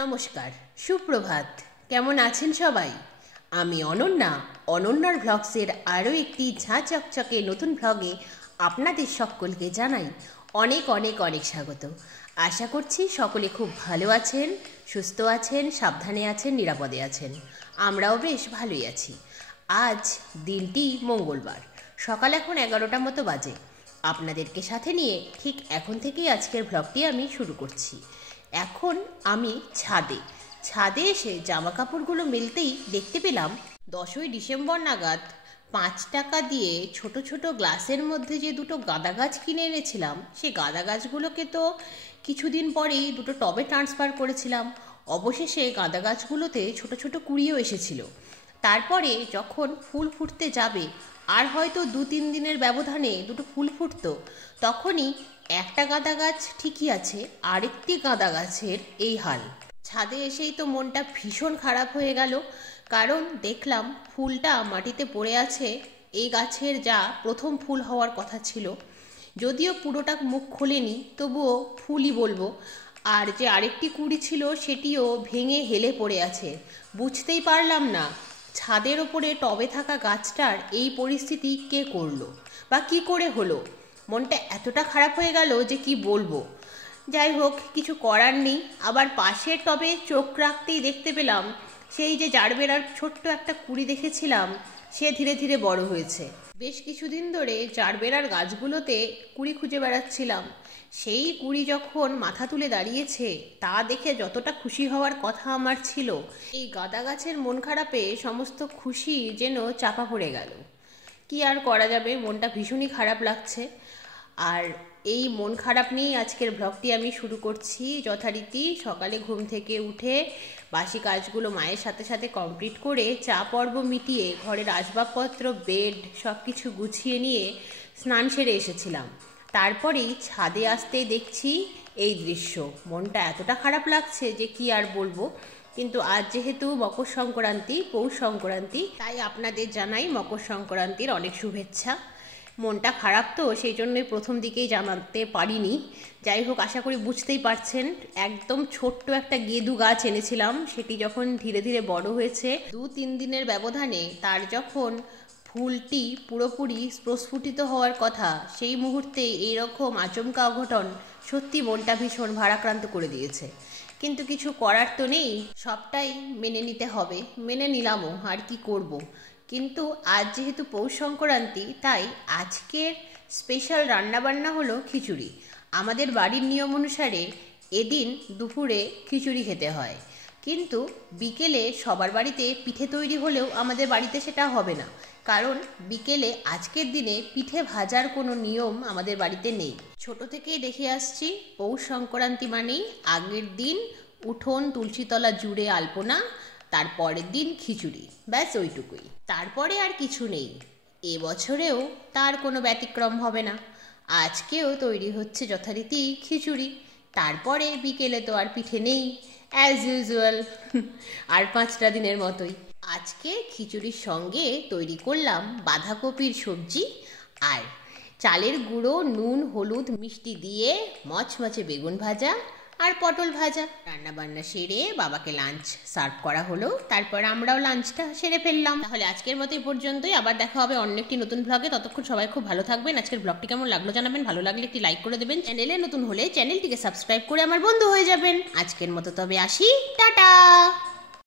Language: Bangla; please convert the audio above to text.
নমস্কার, সুপ্রভাত। কেমন আছেন সবাই? আমি অনন্যা, অনন্যার ভ্লগসের আরও একটি ঝাঁ চকচকে নতুন ভ্লগে আপনাদের সকলকে জানাই অনেক অনেক অনেক স্বাগত। আশা করছি সকলে খুব ভালো আছেন, সুস্থ আছেন, সাবধানে আছেন, নিরাপদে আছেন। আমরাও বেশ ভালোই আছি। আজ দিনটি মঙ্গলবার, সকাল এখন 11টা মতো বাজে। আপনাদেরকে সাথে নিয়ে ঠিক এখন থেকেই আজকের ভ্লগটি আমি শুরু করছি। এখন আমি ছাদে এসে জামা কাপড়গুলো মেলতেই দেখতে পেলাম 10ই ডিসেম্বর নাগাদ 5 টাকা দিয়ে ছোট ছোট গ্লাসের মধ্যে যে দুটো গাঁদা গাছ কিনে এনেছিলাম, সেই গাঁদা গাছগুলোকে তো কিছুদিন পরেই দুটো টবে ট্রান্সফার করেছিলাম। অবশেষে গাঁদা গাছগুলোতে ছোট ছোট কুঁড়িও এসেছিল। তারপরে যখন ফুল ফুটতে যাবে, আর হয়তো 2-3 দিনের ব্যবধানে দুটো ফুল ফুটতো, তখনই একটা গাঁদা গাছ ঠিকই আছে, আরেকটি গাঁদা গাছের এই হাল। ছাদে এসেই তো মনটা ভীষণ খারাপ হয়ে গেল, কারণ দেখলাম ফুলটা মাটিতে পড়ে আছে। এই গাছের যা প্রথম ফুল হওয়ার কথা ছিল, যদিও পুরোটা মুখ খোলেনি, তবুও ফুলই বলবো। আর যে আরেকটি কুঁড়ি ছিল, সেটিও ভেঙে হেলে পড়ে আছে। বুঝতেই পারলাম না ছাদের ওপরে টবে থাকা গাছটার এই পরিস্থিতি কে করলো বা কি করে হলো। মনটা এতটা খারাপ হয়ে গেল যে কি বলবো। যাই হোক, কিছু করার নেই। আবার পাশের টবে চোখ রাখতেই দেখতে পেলাম সেই যে জারবেরার ছোট্ট একটা কুঁড়ি দেখেছিলাম, সে ধীরে ধীরে বড় হয়েছে। বেশ কিছুদিন ধরে জারবেরার গাছগুলোতে কুঁড়ি খুঁজে বেড়াচ্ছিলাম। সেই কুঁড়ি যখন মাথা তুলে দাঁড়িয়েছে, তা দেখে যতটা খুশি হওয়ার কথা আমার ছিল, এই গাঁদা গাছের মন খারাপে সমস্ত খুশি যেন চাপা পড়ে গেল। কি আর করা যাবে, মনটা ভীষণই খারাপ লাগছে। আর এই মন খারাপ নিয়েই আজকের ব্লগটি আমি শুরু করছি। যথারীতি সকালে ঘুম থেকে উঠে বাসি কাজগুলো মায়ের সাথে সাথে কমপ্লিট করে, চা পর্ব মিটিয়ে, ঘরের আসবাবপত্র, বেড সব কিছু গুছিয়ে নিয়ে স্নান সেরে এসেছিলাম। তারপরেই ছাদে আসতেই দেখছি এই দৃশ্য। মনটা এতটা খারাপ লাগছে যে কি আর বলবো। কিন্তু আজ যেহেতু মকর সংক্রান্তি, পৌষ সংক্রান্তি, তাই আপনাদের জানাই মকর সংক্রান্তির অনেক শুভেচ্ছা। মনটা খারাপ তো, সেই জন্যই প্রথম দিকেই জানাতে পারিনি। যাই হোক, আশা করি বুঝতেই পারছেন। একদম ছোট্ট একটা গেঁদু গাছ এনেছিলাম, সেটি যখন ধীরে ধীরে বড় হয়েছে, 2-3 দিনের ব্যবধানে তার যখন ফুলটি পুরোপুরি প্রস্ফুটিত হওয়ার কথা, সেই মুহূর্তে এইরকম আচমকা অঘটন সত্যি মনটা ভীষণ ভারাক্রান্ত করে দিয়েছে। কিন্তু কিছু করার তো নেই, সবটাই মেনে নিতে হবে। মেনে নিলামও, আর কি করব। কিন্তু আজ যেহেতু পৌষ সংক্রান্তি, তাই আজকের স্পেশাল রান্নাবান্না হলো খিচুড়ি। আমাদের বাড়ির নিয়ম অনুসারে এদিন দুপুরে খিচুড়ি খেতে হয়, কিন্তু বিকেলে সবার বাড়িতে পিঠে তৈরি হলেও আমাদের বাড়িতে সেটা হবে না, কারণ বিকেলে আজকের দিনে পিঠে ভাজার কোনো নিয়ম আমাদের বাড়িতে নেই। ছোট থেকেই দেখে আসছি, পৌষ সংক্রান্তি মানেই আগের দিন উঠোন তুলসীতলা জুড়ে আলপনা, তারপরের দিন খিচুড়ি, ব্যাস ওইটুকুই। তারপরে আর কিছু নেই। এবছরেও তার কোনো ব্যতিক্রম হবে না। আজকেও তৈরি হচ্ছে যথারীতি খিচুড়ি। তারপরে বিকেলে তো আর পিঠে নেই, অ্যাজ ইউজুয়াল, আর 5টা দিনের মতোই। আজকে খিচুড়ির সঙ্গে তৈরি করলাম বাঁধাকপির সবজি আর চালের গুঁড়ো, নুন, হলুদ, মিষ্টি দিয়ে মচমচে বেগুন ভাজা আর পটল ভাজা। রান্নাবান্না সেরে বাবাকে লাঞ্চ সার্ভ করা হলো, তারপর আমরাও লাঞ্চটা সেরে ফেললাম। তাহলে আজকের মতো এই পর্যন্তই। আবার দেখা হবে অন্য একটি নতুন ব্লগে। ততক্ষণ সবাই খুব ভালো থাকবেন। আজকের ব্লগটি কেমন লাগলো জানাবেন, ভালো লাগলে একটি লাইক করে দেবেন, চ্যানেলে নতুন হলে চ্যানেলটিকে সাবস্ক্রাইব করে আমার বন্ধু হয়ে যাবেন। আজকের মতো তবে আসি, টাটা।